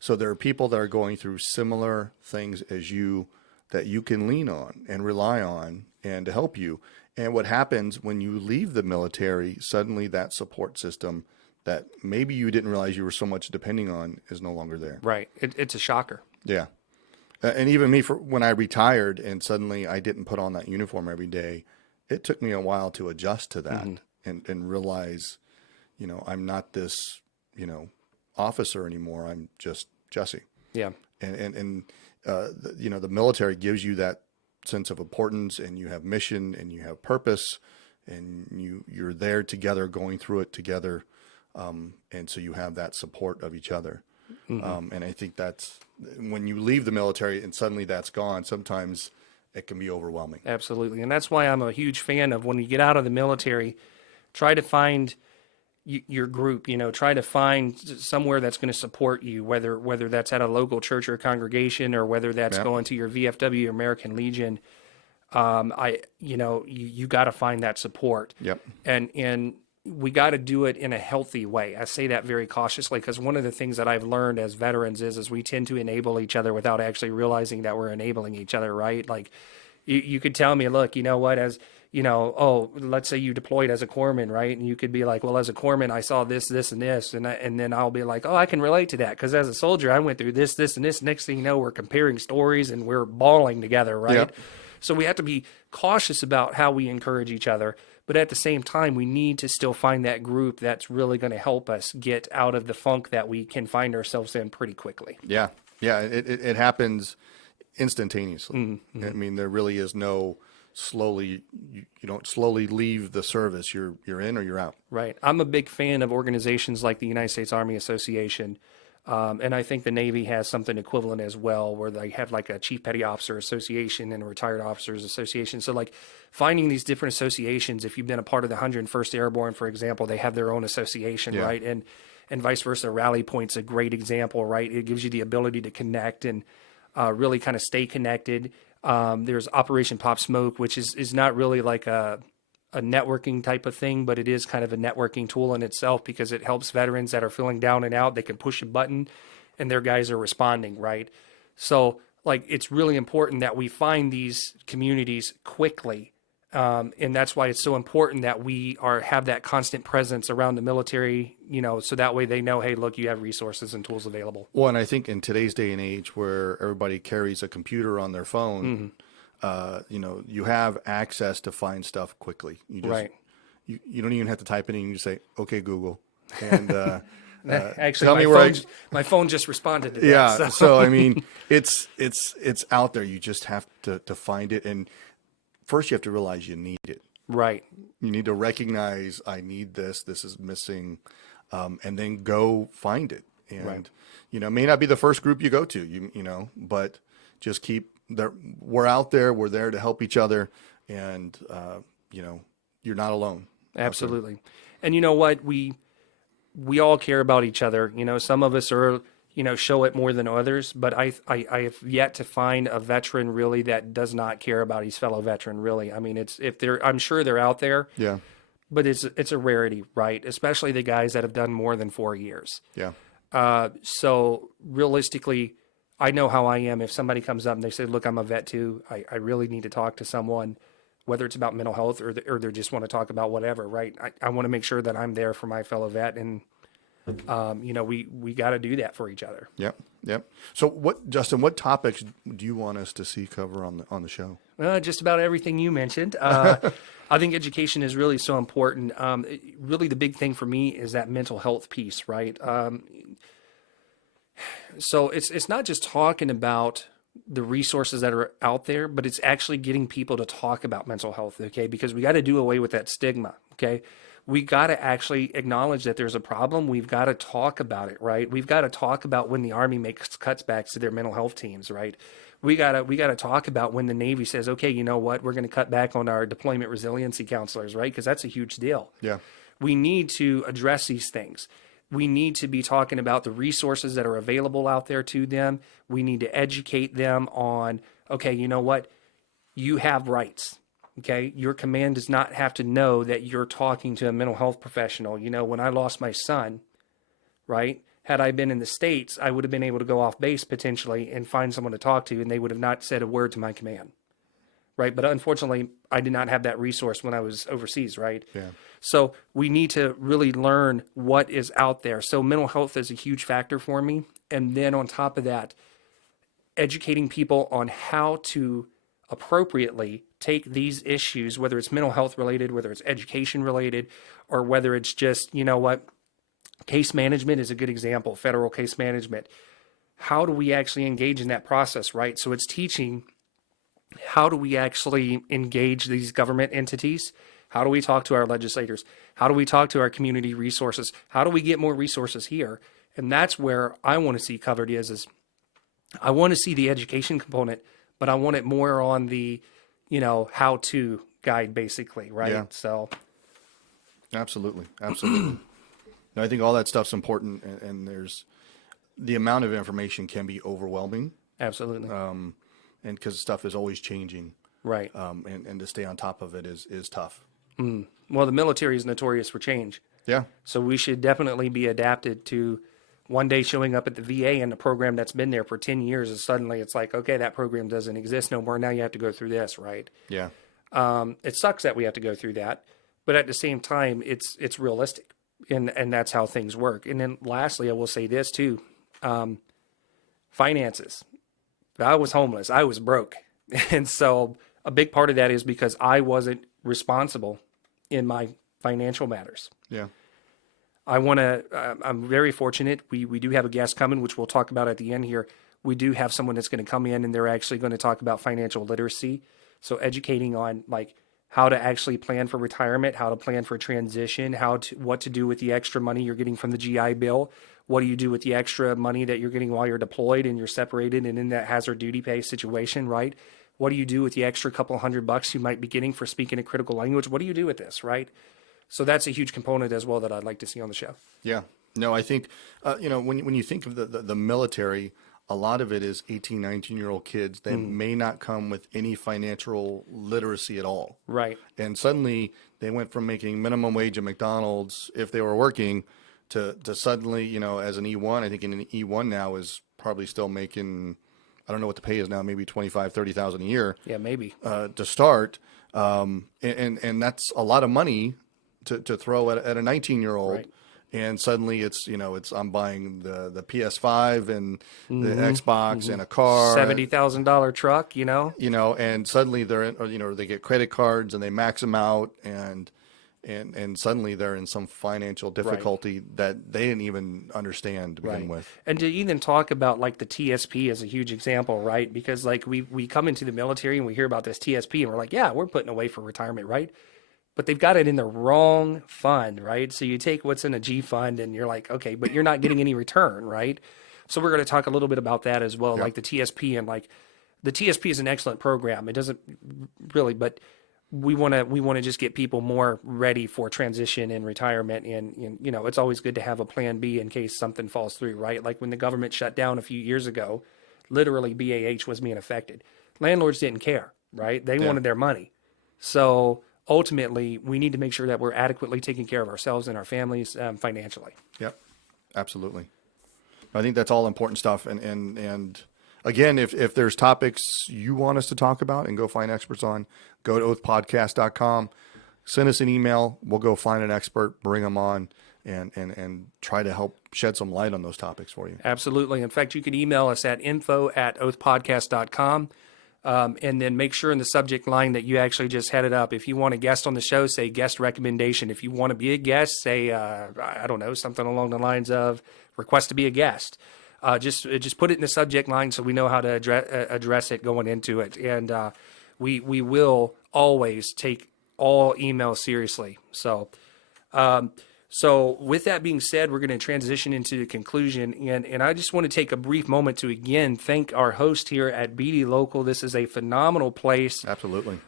So there are people that are going through similar things as you that you can lean on and rely on and to help you. And what happens when you leave the military, suddenly that support system that maybe you didn't realize you were so much depending on is no longer there. Right. It's a shocker. Yeah. And even me, for when I retired and suddenly I didn't put on that uniform every day, it took me a while to adjust to that and realize, you know, I'm not this, you know, officer anymore. I'm just Jesse. Yeah. And you know, the military gives you that sense of importance, and you have mission and you have purpose, and you're there together, going through it together. And so you have that support of each other. And I think that's when you leave the military and suddenly that's gone, sometimes it can be overwhelming. Absolutely. And that's why I'm a huge fan of when you get out of the military, try to find your group, you know, try to find somewhere that's going to support you, whether that's at a local church or congregation, or whether that's going to your VFW, American Legion. You got to find that support. Yep. And we got to do it in a healthy way. I say that very cautiously because one of the things that I've learned as veterans is we tend to enable each other without actually realizing that we're enabling each other, right? Like you could tell me, look, you know what, as you know, oh, let's say you deployed as a corpsman, right? And you could be like, well, as a corpsman, I saw this, this, and this. And then I'll be like, oh, I can relate to that. Because as a soldier, I went through this, this, and this. Next thing you know, we're comparing stories and we're bawling together, right? Yep. So we have to be cautious about how we encourage each other. But at the same time, we need to still find that group that's really going to help us get out of the funk that we can find ourselves in pretty quickly. Yeah. Yeah. It happens instantaneously. I mean, there really is no slowly, you don't slowly leave the service. You're in or you're out. Right. I'm a big fan of organizations like the United States Army Association. And I think the Navy has something equivalent as well, where they have like a Chief Petty Officer Association and a Retired Officers Association. So like finding these different associations, if you've been a part of the 101st Airborne, for example, they have their own association, right? And vice versa. Rally Point's a great example, right? It gives you the ability to connect and really kind of stay connected. There's Operation Pop Smoke, which is not really like a a networking type of thing, but it is kind of a networking tool in itself because it helps veterans that are feeling down and out. They can push a button and their guys are responding, right? So, like, it's really important that we find these communities quickly. And that's why it's so important that we have that constant presence around the military, so that way they know, hey, look, you have resources and tools available. Well, and I think in today's day and age where everybody carries a computer on their phone, you have access to find stuff quickly. You just, Right. you don't even have to type it in. You just say, okay, Google. And Actually, tell me where my phone just responded to that. yeah. So. So, I mean, it's out there. You just have to find it. And first you have to realize you need it. Right. You need to recognize, I need this, this is missing, and then go find it. And, Right. it may not be the first group you go to, but just keep there. We're out there. We're there to help each other. And, you're not alone. Absolutely. And you know what? We all care about each other. Some of us are, show it more than others, but I have yet to find a veteran really that does not care about his fellow veteran, really. I mean, I'm sure they're out there, Yeah. but it's a rarity, right? Especially the guys that have done more than 4 years. Yeah. So realistically, I know how I am. If somebody comes up and they say, look, I'm a vet too, I really need to talk to someone, whether it's about mental health or they just want to talk about whatever, right? I want to make sure that I'm there for my fellow vet. And, we got to do that for each other. Yep. Yep. So Justin, what topics do you want us to see cover on the show? Just about everything you mentioned. I think education is really so important. Really the big thing for me is that mental health piece, right? So it's not just talking about the resources that are out there, but it's actually getting people to talk about mental health, okay? Because we got to do away with that stigma, okay? We got to actually acknowledge that there's a problem. We've got to talk about it, right? We've got to talk about when the Army makes cutbacks to their mental health teams, right? We got to talk about when the Navy says, okay, you know what? We're going to cut back on our deployment resiliency counselors, right? Because that's a huge deal. Yeah. We need to address these things. We need to be talking about the resources that are available out there to them. We need to educate them on, okay, you know what? You have rights. Okay. Your command does not have to know that you're talking to a mental health professional. When I lost my son, right? Had I been in the States, I would have been able to go off base potentially and find someone to talk to, and they would have not said a word to my command. Right. But unfortunately, I did not have that resource when I was overseas. Right. Yeah. So we need to really learn what is out there. So mental health is a huge factor for me. And then on top of that, educating people on how to appropriately take these issues, whether it's mental health related, whether it's education related, or whether it's just, case management is a good example, federal case management. How do we actually engage in that process, right? So it's teaching how do we actually engage these government entities? How do we talk to our legislators? How do we talk to our community resources? How do we get more resources here? And that's where I want to see covered is I want to see the education component, but I want it more on the, how to guide basically, right? Yeah. So. Absolutely. Absolutely. No, I think all that stuff's important, and there's the amount of information can be overwhelming. Absolutely. And because stuff is always changing. Right. And to stay on top of it is tough. Well, the military is notorious for change. Yeah. So we should definitely be adapted to one day showing up at the VA and a program that's been there for 10 years and suddenly it's like, okay, that program doesn't exist no more. Now you have to go through this, right? Yeah. It sucks that we have to go through that, but at the same time, it's realistic and that's how things work. And then lastly, I will say this too, finances. I was homeless. I was broke. And so a big part of that is because I wasn't responsible in my financial matters. Yeah. I'm very fortunate. We do have a guest coming, which we'll talk about at the end here. We do have someone that's going to come in and they're actually going to talk about financial literacy. So educating on like how to actually plan for retirement, how to plan for transition, what to do with the extra money you're getting from the GI Bill. What do you do with the extra money that you're getting while you're deployed and you're separated and in that hazard duty pay situation, right? What do you do with the extra couple $100 you might be getting for speaking a critical language? What do you do with this, right? So that's a huge component as well that I'd like to see on the show. Yeah. No, I think, when you think of the military, a lot of it is 18, 19-year-old kids that may not come with any financial literacy at all. Right. And suddenly they went from making minimum wage at McDonald's if they were working to suddenly, you know, as an E1, I think an E1 now is probably still making, I don't know what the pay is now, maybe 25, 30,000 a year. Yeah, maybe. To start. And that's a lot of money to throw at a 19-year-old. Right. And suddenly I'm buying the PS5 and the Xbox and a car. $70,000 truck, you know? And suddenly they get credit cards and they max them out and suddenly they're in some financial difficulty that they didn't even understand to begin with. And to even talk about like the TSP as a huge example, right? Because like we come into the military and we hear about this TSP and we're like, yeah, we're putting away for retirement, right? But they've got it in the wrong fund, right? So you take what's in a G fund and you're like, okay, but you're not getting any return, right? So we're going to talk a little bit about that as well, like the TSP. And like the TSP is an excellent program. It doesn't really, but we want to just get people more ready for transition and retirement. And, you know, it's always good to have a plan B in case something falls through, right? Like when the government shut down a few years ago, literally BAH was being affected. Landlords didn't care, right? They wanted their money. So ultimately, we need to make sure that we're adequately taking care of ourselves and our families financially. Yep, absolutely. I think that's all important stuff. And again, if there's topics you want us to talk about and go find experts on, go to oathpodcast.com, send us an email. We'll go find an expert, bring them on, and try to help shed some light on those topics for you. Absolutely. In fact, you can email us at info@oathpodcast.com. And then make sure in the subject line that you actually just head it up. If you want a guest on the show, say guest recommendation. If you want to be a guest, say, I don't know, something along the lines of request to be a guest. Just put it in the subject line so we know how to address it going into it. And we will always take all emails seriously. So with that being said, we're going to transition into the conclusion. And I just want to take a brief moment to, again, thank our host here at BD Local. This is a phenomenal place. Absolutely.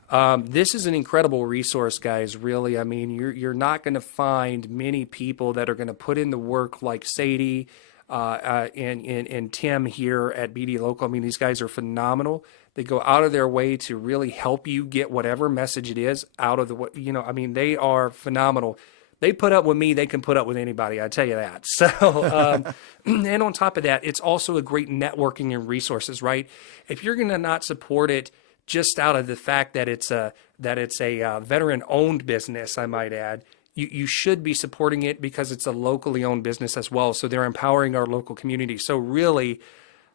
This is an incredible resource, guys, really. I mean, you're not going to find many people that are going to put in the work like Sadie and Tim here at BD Local. I mean, these guys are phenomenal. They go out of their way to really help you get whatever message it is out of the, I mean, they are phenomenal. They put up with me, they can put up with anybody, I tell you that. So, and on top of that, it's also a great networking and resources, right? If you're going to not support it just out of the fact that it's a veteran-owned business, I might add, you should be supporting it because it's a locally owned business as well. So they're empowering our local community. So really,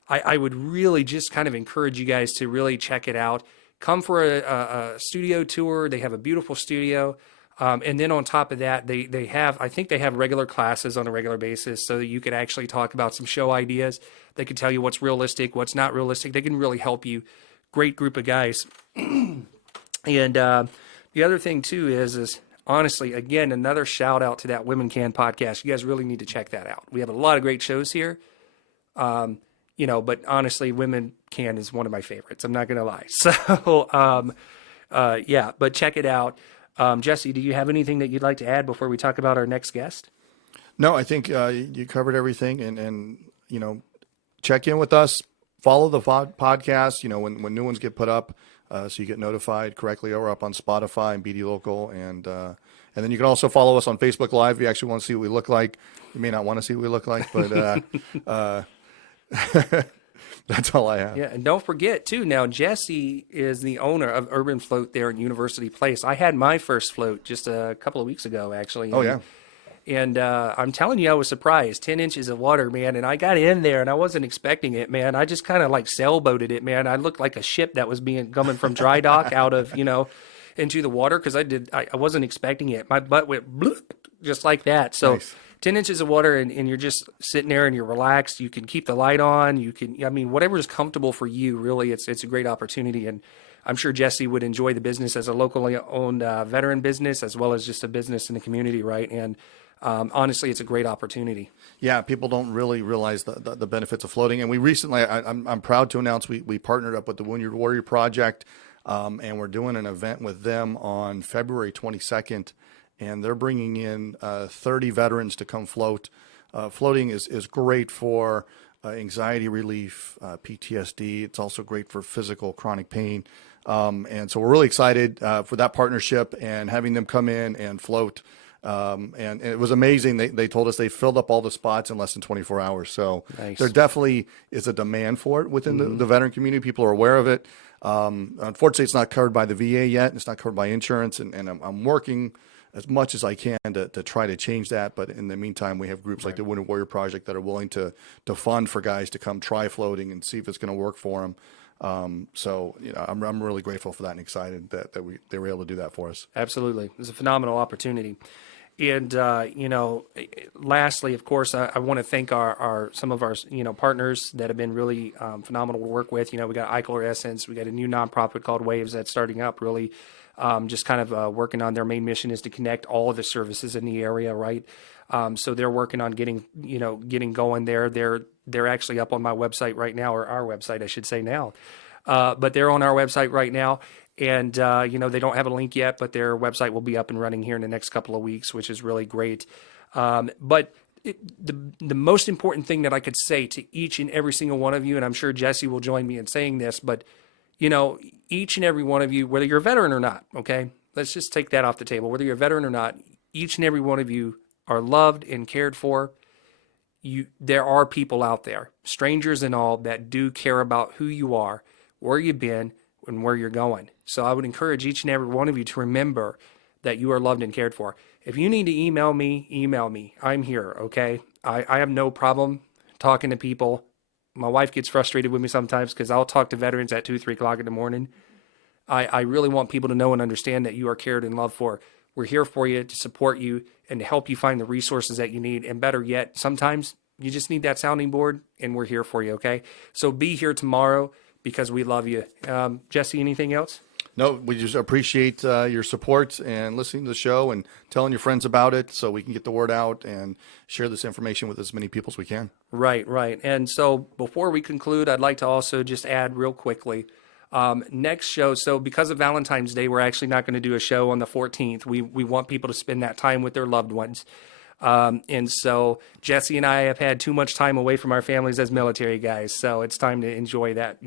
I would really just kind of encourage you guys to really check it out. Come for a studio tour. They have a beautiful studio. And then on top of that, they have regular classes on a regular basis so that you could actually talk about some show ideas. They can tell you what's realistic, what's not realistic. They can really help you. Great group of guys. And the other thing too is honestly, again, another shout out to that Women Can podcast. You guys really need to check that out. We have a lot of great shows here. But honestly, Women Can is one of my favorites. I'm not going to lie. So, but check it out. Jesse, do you have anything that you'd like to add before we talk about our next guest? No, I think you covered everything, and check in with us. Follow the podcast. When new ones get put up, so you get notified correctly. Or up on Spotify and BD Local, and then you can also follow us on Facebook Live. If you actually want to see what we look like. You may not want to see what we look like, but that's all I have. Yeah, and don't forget, too, now Jesse is the owner of Urban Float there in University Place. I had my first float just a couple of weeks ago, actually. Oh, yeah. And I'm telling you, I was surprised. 10 inches of water, man. And I got in there, and I wasn't expecting it, man. I just kind of like sailboated it, man. I looked like a ship that was coming from dry dock out of, into the water because I wasn't expecting it. My butt went bloop, just like that. So Nice. 10 inches of water and you're just sitting there and you're relaxed. You can keep the light on. Whatever is comfortable for you, really, it's a great opportunity. And I'm sure Jesse would enjoy the business as a locally owned veteran business as well as just a business in the community, right? And honestly, it's a great opportunity. Yeah, people don't really realize the benefits of floating. And we recently, I'm proud to announce we partnered up with the Wounded Warrior Project, and we're doing an event with them on February 22nd. And they're bringing in 30 veterans to come float. Floating is great for anxiety relief, PTSD. It's also great for physical chronic pain. And so we're really excited for that partnership and having them come in and float. And it was amazing. They told us they filled up all the spots in less than 24 hours. So Nice. there definitely is a demand for it within the veteran community. People are aware of it. Unfortunately, it's not covered by the VA yet. It's not covered by insurance. And I'm working as much as I can to try to change that. But in the meantime, we have groups like the Wounded Warrior Project that are willing to fund for guys to come try floating and see if it's going to work for them. So, I'm really grateful for that and excited that they were able to do that for us. Absolutely. It's a phenomenal opportunity. And, lastly, of course, I want to thank some of our, partners that have been really phenomenal to work with. We got Eichler Essence. We got a new nonprofit called Waves that's starting up really just kind of working on their main mission is to connect all of the services in the area, right? So they're working on getting going there. They're actually up on my website right now, or our website, I should say now. But they're on our website right now. And, they don't have a link yet, but their website will be up and running here in the next couple of weeks, which is really great. But the most important thing that I could say to each and every single one of you, and I'm sure Jesse will join me in saying this, but, each and every one of you, whether you're a veteran or not, okay, let's just take that off the table. Whether you're a veteran or not, each and every one of you are loved and cared for. There are people out there, strangers and all, that do care about who you are, where you've been, and where you're going. So I would encourage each and every one of you to remember that you are loved and cared for. If you need to email me, email me. I'm here, okay? I have no problem talking to people. My wife gets frustrated with me sometimes because I'll talk to veterans at 2, 3 o'clock in the morning. I really want people to know and understand that you are cared and loved for. We're here for you to support you and to help you find the resources that you need. And better yet, sometimes you just need that sounding board, and we're here for you, okay? So be here tomorrow because we love you. Jesse, anything else? No, we just appreciate your support and listening to the show and telling your friends about it so we can get the word out and share this information with as many people as we can. Right. And so before we conclude, I'd like to also just add real quickly, next show. So because of Valentine's Day, we're actually not going to do a show on the 14th. We want people to spend that time with their loved ones. And so Jesse and I have had too much time away from our families as military guys. So it's time to enjoy that,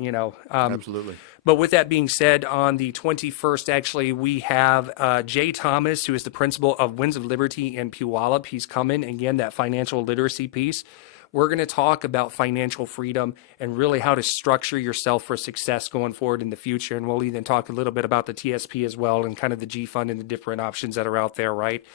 Absolutely. But with that being said, on the 21st, actually, we have Jay Thomas, who is the principal of Winds of Liberty in Puyallup. He's coming, again, that financial literacy piece. We're going to talk about financial freedom and really how to structure yourself for success going forward in the future. And we'll even talk a little bit about the TSP as well and kind of the G Fund and the different options that are out there, right?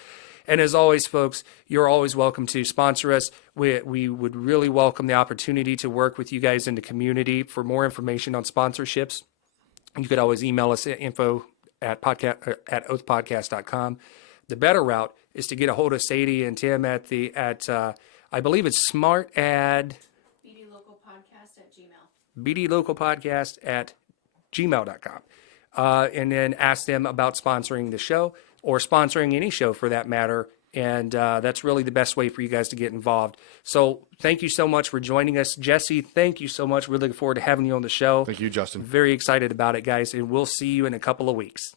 And as always, folks, you're always welcome to sponsor us. We would really welcome the opportunity to work with you guys in the community. For more information on sponsorships, you could always email us at info@oathpodcast.com. The better route is to get a hold of Sadie and Tim at I believe it's SmartAd bdlocalpodcast@gmail.com. And then ask them about sponsoring the show or sponsoring any show for that matter. And that's really the best way for you guys to get involved. So thank you so much for joining us. Jesse, thank you so much. We're looking forward to having you on the show. Thank you, Justin. Very excited about it, guys. And we'll see you in a couple of weeks.